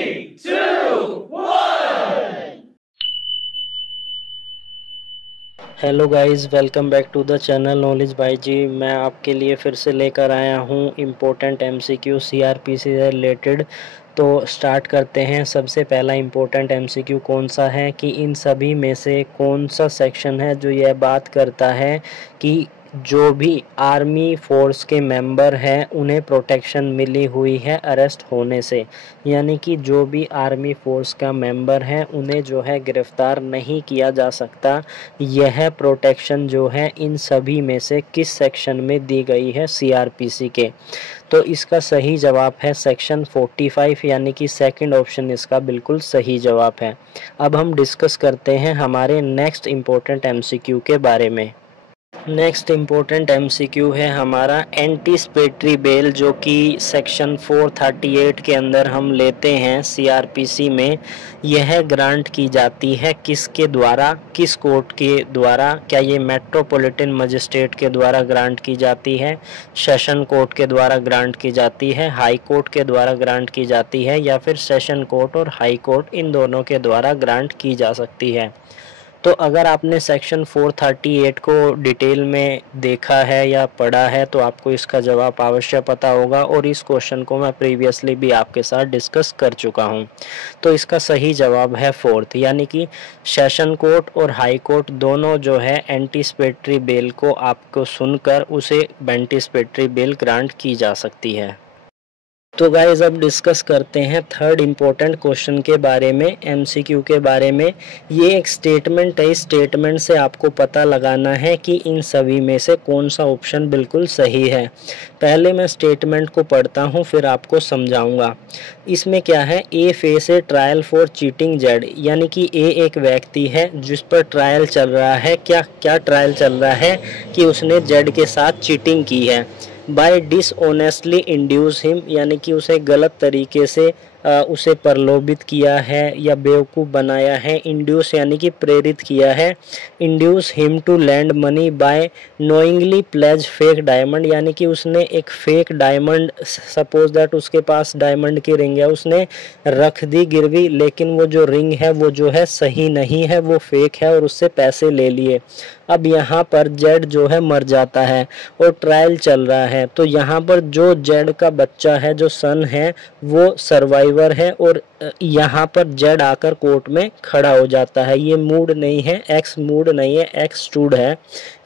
3, 2, 1। Hello guys, welcome back to the channel knowledge by G. मैं आपके लिए फिर से लेकर आया हूँ इम्पोर्टेंट एमसीक्यू सीआरपीसी से रिलेटेड। तो स्टार्ट करते हैं। सबसे पहला इम्पोर्टेंट एमसीक्यू कौन सा है कि इन सभी में से कौन सा सेक्शन है जो यह बात करता है कि जो भी आर्मी फोर्स के मेंबर हैं उन्हें प्रोटेक्शन मिली हुई है अरेस्ट होने से। यानी कि जो भी आर्मी फोर्स का मेंबर है उन्हें जो है गिरफ़्तार नहीं किया जा सकता। यह प्रोटेक्शन जो है इन सभी में से किस सेक्शन में दी गई है सीआरपीसी के। तो इसका सही जवाब है सेक्शन 45, यानी कि सेकंड ऑप्शन इसका बिल्कुल सही जवाब है। अब हम डिस्कस करते हैं हमारे नेक्स्ट इम्पोर्टेंट एमसीक्यू के बारे में। नेक्स्ट इम्पोर्टेंट एमसीक्यू है हमारा एंटीसिपेटरी बेल, जो कि सेक्शन 438 के अंदर हम लेते हैं सीआरपीसी में। यह ग्रांट की जाती है किसके द्वारा, किस कोर्ट के द्वारा? क्या ये मेट्रोपॉलिटन मजिस्ट्रेट के द्वारा ग्रांट की जाती है, सेशन कोर्ट के द्वारा ग्रांट की जाती है, हाई कोर्ट के द्वारा ग्रांट की जाती है, या फिर सेशन कोर्ट और हाई कोर्ट इन दोनों के द्वारा ग्रांट की जा सकती है? तो अगर आपने सेक्शन 438 को डिटेल में देखा है या पढ़ा है तो आपको इसका जवाब अवश्य पता होगा, और इस क्वेश्चन को मैं प्रीवियसली भी आपके साथ डिस्कस कर चुका हूं। तो इसका सही जवाब है फोर्थ, यानी कि सेशन कोर्ट और हाई कोर्ट दोनों जो है एंटीसिपेटरी बेल को आपको सुनकर उसे एंटीसिपेटरी बेल ग्रांट की जा सकती है। तो गाइज अब डिस्कस करते हैं थर्ड इम्पोर्टेंट क्वेश्चन के बारे में, एमसीक्यू के बारे में। ये एक स्टेटमेंट है, इस स्टेटमेंट से आपको पता लगाना है कि इन सभी में से कौन सा ऑप्शन बिल्कुल सही है। पहले मैं स्टेटमेंट को पढ़ता हूँ फिर आपको समझाऊंगा। इसमें क्या है, A face a trial for cheating Z, यानी कि ए एक व्यक्ति है जिस पर ट्रायल चल रहा है। क्या ट्रायल चल रहा है कि उसने जेड के साथ चीटिंग की है। बाय डिसऑनेस्टली इंड्यूस हिम, यानी कि उसे गलत तरीके से उसे प्रलोभित किया है या बेवकूफ़ बनाया है। इंड्यूस यानी कि प्रेरित किया है। Induce him to lend money by knowingly pledge fake diamond, यानी कि उसने एक फेक डायमंड, सपोज दैट उसके पास डायमंड की रिंग है, उसने रख दी गिरवी, लेकिन वो जो रिंग है वो जो है सही नहीं है, वो फेक है, और उससे पैसे ले लिए। अब यहाँ पर जेड जो है मर जाता है और ट्रायल चल रहा है। तो यहाँ पर जो जेड का बच्चा है, जो सन है, वो सर्वाइवर है, और यहाँ पर जेड आकर कोर्ट में खड़ा हो जाता है। ये मूड नहीं है, एक्स मूड नहीं है, एक्स स्टूड है,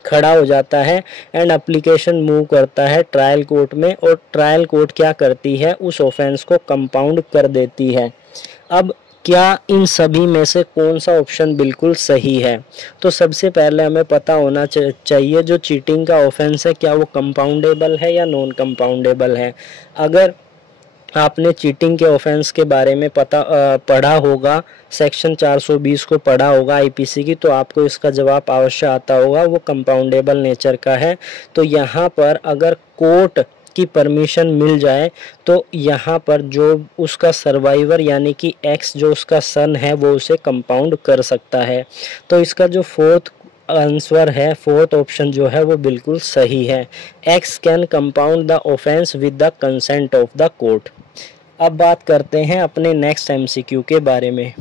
खड़ा हो जाता है एंड एप्लीकेशन मूव करता है ट्रायल कोर्ट में, और ट्रायल कोर्ट क्या करती है, उस ऑफेंस को कंपाउंड कर देती है। अब क्या इन सभी में से कौन सा ऑप्शन बिल्कुल सही है? तो सबसे पहले हमें पता होना चाहिए जो चीटिंग का ऑफेंस है क्या वो कंपाउंडेबल है या नॉन कंपाउंडेबल है। अगर आपने चीटिंग के ऑफेंस के बारे में पढ़ा होगा, सेक्शन 420 को पढ़ा होगा आईपीसी की, तो आपको इसका जवाब अवश्य आता होगा, वो कंपाउंडेबल नेचर का है। तो यहाँ पर अगर कोर्ट की परमिशन मिल जाए तो यहाँ पर जो उसका सर्वाइवर यानी कि एक्स जो उसका सन है वो उसे कंपाउंड कर सकता है। तो इसका जो फोर्थ आंसर है, फोर्थ ऑप्शन जो है वो बिल्कुल सही है। X can compound the offence with the consent of the court. अब बात करते हैं अपने नेक्स्ट एमसीक्यू के बारे में।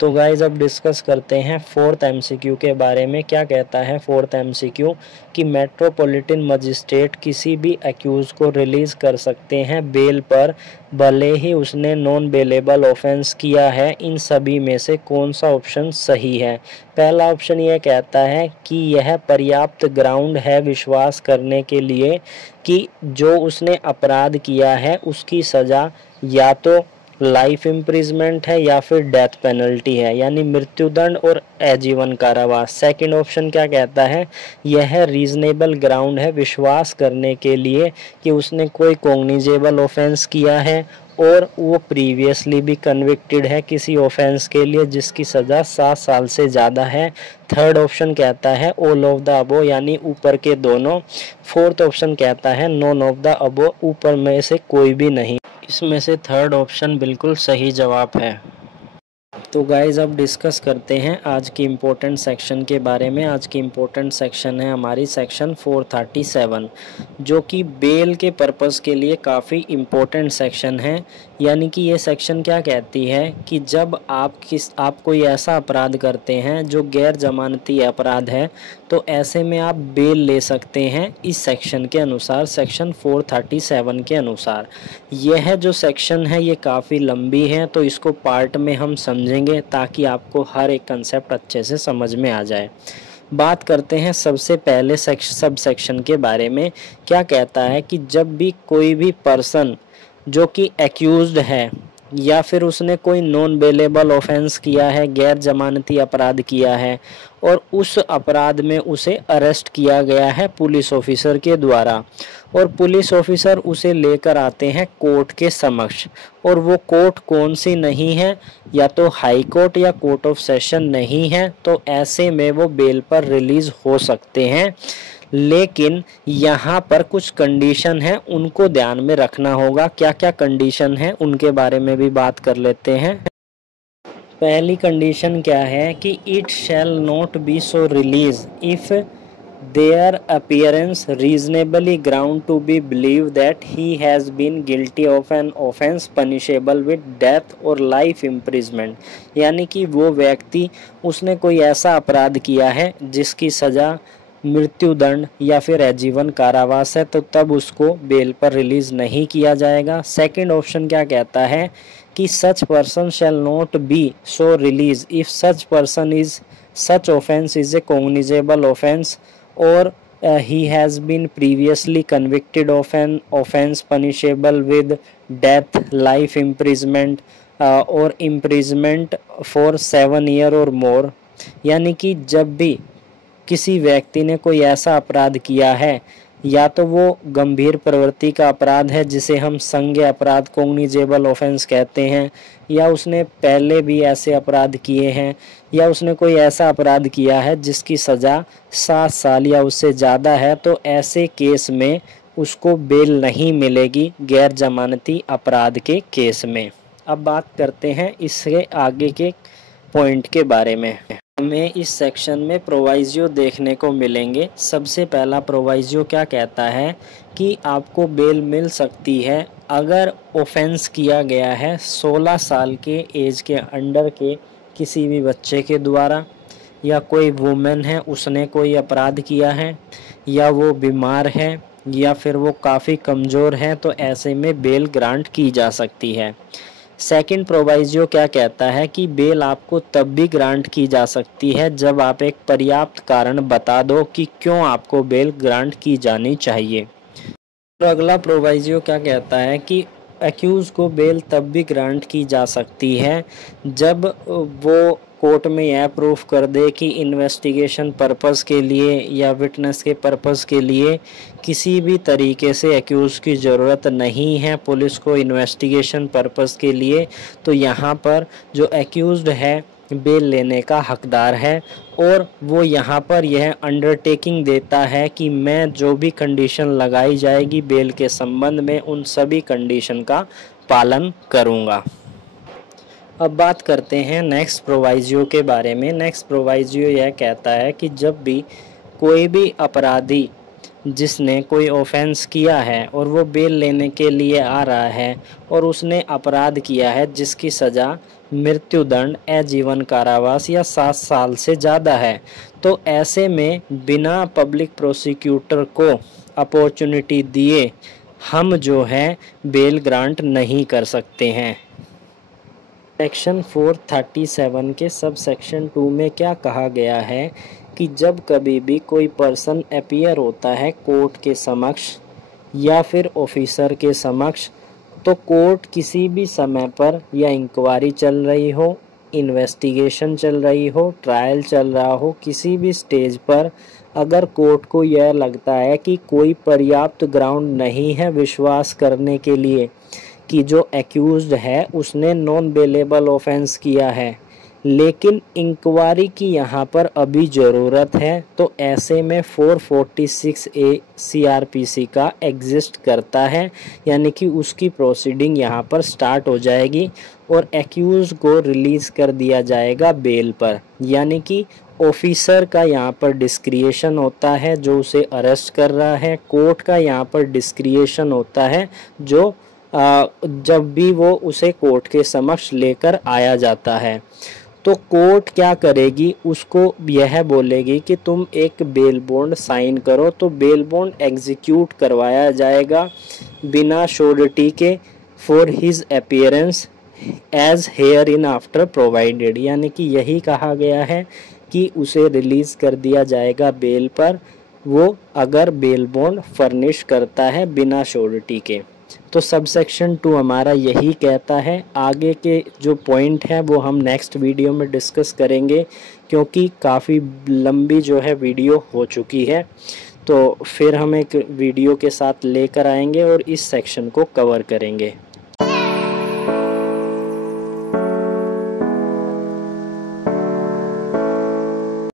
तो गाइज अब डिस्कस करते हैं फोर्थ एमसीक्यू के बारे में। क्या कहता है फोर्थ एमसीक्यू कि मेट्रोपॉलिटन मजिस्ट्रेट किसी भी एक्यूज को रिलीज़ कर सकते हैं बेल पर, भले ही उसने नॉन बेलेबल ऑफेंस किया है। इन सभी में से कौन सा ऑप्शन सही है? पहला ऑप्शन यह कहता है कि यह पर्याप्त ग्राउंड है विश्वास करने के लिए कि जो उसने अपराध किया है उसकी सज़ा या तो लाइफ इम्प्रिजमेंट है या फिर डेथ पेनल्टी है, यानी मृत्युदंड और आजीवन कारावास। सेकंड ऑप्शन क्या कहता है, यह रीजनेबल ग्राउंड है विश्वास करने के लिए कि उसने कोई कॉग्निजेबल ऑफेंस किया है और वो प्रीवियसली भी कन्विक्टेड है किसी ऑफेंस के लिए जिसकी सज़ा 7 साल से ज़्यादा है। थर्ड ऑप्शन कहता है ऑल ऑफ द अबो, यानी ऊपर के दोनों। फोर्थ ऑप्शन कहता है नॉन ऑफ द अबो, ऊपर में से कोई भी नहीं। इसमें से थर्ड ऑप्शन बिल्कुल सही जवाब है। तो गाइज़ अब डिस्कस करते हैं आज की इम्पोर्टेंट सेक्शन के बारे में। आज की इम्पोर्टेंट सेक्शन है हमारी सेक्शन 437, जो कि बेल के पर्पस के लिए काफ़ी इम्पोर्टेंट सेक्शन है। यानी कि ये सेक्शन क्या कहती है कि जब आप कोई ऐसा अपराध करते हैं जो गैर जमानती अपराध है, तो ऐसे में आप बेल ले सकते हैं इस सेक्शन के अनुसार, सेक्शन 437 के अनुसार। यह जो सेक्शन है ये काफ़ी लंबी है, तो इसको पार्ट में हम समझेंगे ताकि आपको हर एक कंसेप्ट अच्छे से समझ में आ जाए। बात करते हैं सबसे पहले सब सेक्शन के बारे में। क्या कहता है कि जब भी कोई भी पर्सन जो कि एक्यूज्ड है या फिर उसने कोई नॉन बेलेबल ऑफेंस किया है, गैर जमानती अपराध किया है, और उस अपराध में उसे अरेस्ट किया गया है पुलिस ऑफिसर के द्वारा, और पुलिस ऑफिसर उसे लेकर आते हैं कोर्ट के समक्ष, और वो कोर्ट कौन सी नहीं है, या तो हाई कोर्ट या कोर्ट ऑफ सेशन नहीं है, तो ऐसे में वो बेल पर रिलीज़ हो सकते हैं। लेकिन यहाँ पर कुछ कंडीशन है, उनको ध्यान में रखना होगा। क्या क्या कंडीशन है उनके बारे में भी बात कर लेते हैं। पहली कंडीशन क्या है कि it shall not be so release if there appearance reasonably ground to be believe that he has been guilty of an offence punishable with death और लाइफ इम्प्रिजमेंट। यानी कि वो व्यक्ति, उसने कोई ऐसा अपराध किया है जिसकी सज़ा मृत्युदंड या फिर आजीवन कारावास है, तो तब उसको बेल पर रिलीज़ नहीं किया जाएगा। सेकंड ऑप्शन क्या कहता है कि such person shall not be so release if such offence is a cognizable offence और he has been previously convicted of an offense punishable with death, life imprisonment or imprisonment for 7 years or more। यानी कि जब भी किसी व्यक्ति ने कोई ऐसा अपराध किया है, या तो वो गंभीर प्रवृत्ति का अपराध है जिसे हम संज्ञेय अपराध कॉग्निजेबल ऑफेंस कहते हैं, या उसने पहले भी ऐसे अपराध किए हैं, या उसने कोई ऐसा अपराध किया है जिसकी सज़ा 7 साल या उससे ज़्यादा है, तो ऐसे केस में उसको बेल नहीं मिलेगी गैर जमानती अपराध के केस में। अब बात करते हैं इसके आगे के पॉइंट के बारे में। हमें इस सेक्शन में प्रोवाइजियो देखने को मिलेंगे। सबसे पहला प्रोवाइजियो क्या कहता है कि आपको बेल मिल सकती है अगर ऑफेंस किया गया है 16 साल के एज के अंडर के किसी भी बच्चे के द्वारा, या कोई वुमेन है उसने कोई अपराध किया है, या वो बीमार है, या फिर वो काफ़ी कमज़ोर है, तो ऐसे में बेल ग्रांट की जा सकती है। सेकंड प्रोवाइजियो क्या कहता है कि बेल आपको तब भी ग्रांट की जा सकती है जब आप एक पर्याप्त कारण बता दो कि क्यों आपको बेल ग्रांट की जानी चाहिए। और अगला प्रोवाइजियो क्या कहता है कि एक्यूज को बेल तब भी ग्रांट की जा सकती है जब वो कोर्ट में यह प्रूफ कर दे कि इन्वेस्टिगेशन पर्पस के लिए या विटनेस के पर्पस के लिए किसी भी तरीके से एक्यूज़ की ज़रूरत नहीं है पुलिस को इन्वेस्टिगेशन पर्पस के लिए, तो यहाँ पर जो एक्यूज्ड है बेल लेने का हकदार है, और वो यहाँ पर यह अंडरटेकिंग देता है कि मैं जो भी कंडीशन लगाई जाएगी बेल के संबंध में उन सभी कंडीशन का पालन करूँगा। अब बात करते हैं नेक्स्ट प्रोवाइजियो के बारे में। नेक्स्ट प्रोवाइजियो यह कहता है कि जब भी कोई भी अपराधी जिसने कोई ऑफेंस किया है और वो बेल लेने के लिए आ रहा है और उसने अपराध किया है जिसकी सज़ा मृत्युदंड, आजीवन कारावास या 7 साल से ज़्यादा है, तो ऐसे में बिना पब्लिक प्रोसिक्यूटर को अपॉर्चुनिटी दिए हम जो है बेल ग्रांट नहीं कर सकते हैं। सेक्शन 437 के सब सेक्शन 2 में क्या कहा गया है कि जब कभी भी कोई पर्सन अपीयर होता है कोर्ट के समक्ष या फिर ऑफिसर के समक्ष, तो कोर्ट किसी भी समय पर या इंक्वायरी चल रही हो, इन्वेस्टिगेशन चल रही हो, ट्रायल चल रहा हो, किसी भी स्टेज पर अगर कोर्ट को यह लगता है कि कोई पर्याप्त ग्राउंड नहीं है विश्वास करने के लिए कि जो एक्यूज्ड है उसने नॉन बेलेबल ऑफेंस किया है, लेकिन इंक्वायरी की यहाँ पर अभी ज़रूरत है। तो ऐसे में 446A CRPC का एग्जिस्ट करता है, यानी कि उसकी प्रोसीडिंग यहाँ पर स्टार्ट हो जाएगी और एक्यूज़ को रिलीज़ कर दिया जाएगा बेल पर। यानी कि ऑफिसर का यहाँ पर डिस्क्रिएशन होता है जो उसे अरेस्ट कर रहा है, कोर्ट का यहाँ पर डिस्क्रिएशन होता है जो जब भी वो उसे कोर्ट के समक्ष लेकर आया जाता है। तो कोर्ट क्या करेगी, उसको यह बोलेगी कि तुम एक बेल बॉन्ड साइन करो। तो बेल बॉन्ड एग्जीक्यूट करवाया जाएगा बिना श्योरिटी के for his appearance as hereinafter provided. यानी कि यही कहा गया है कि उसे रिलीज़ कर दिया जाएगा बेल पर, वो अगर बेल बॉन्ड फर्निश करता है बिना श्योरिटी के। तो सबसेक्शन 2 हमारा यही कहता है। आगे के जो पॉइंट हैं वो हम नेक्स्ट वीडियो में डिस्कस करेंगे, क्योंकि काफ़ी लंबी जो है वीडियो हो चुकी है। तो फिर हम एक वीडियो के साथ लेकर आएंगे और इस सेक्शन को कवर करेंगे।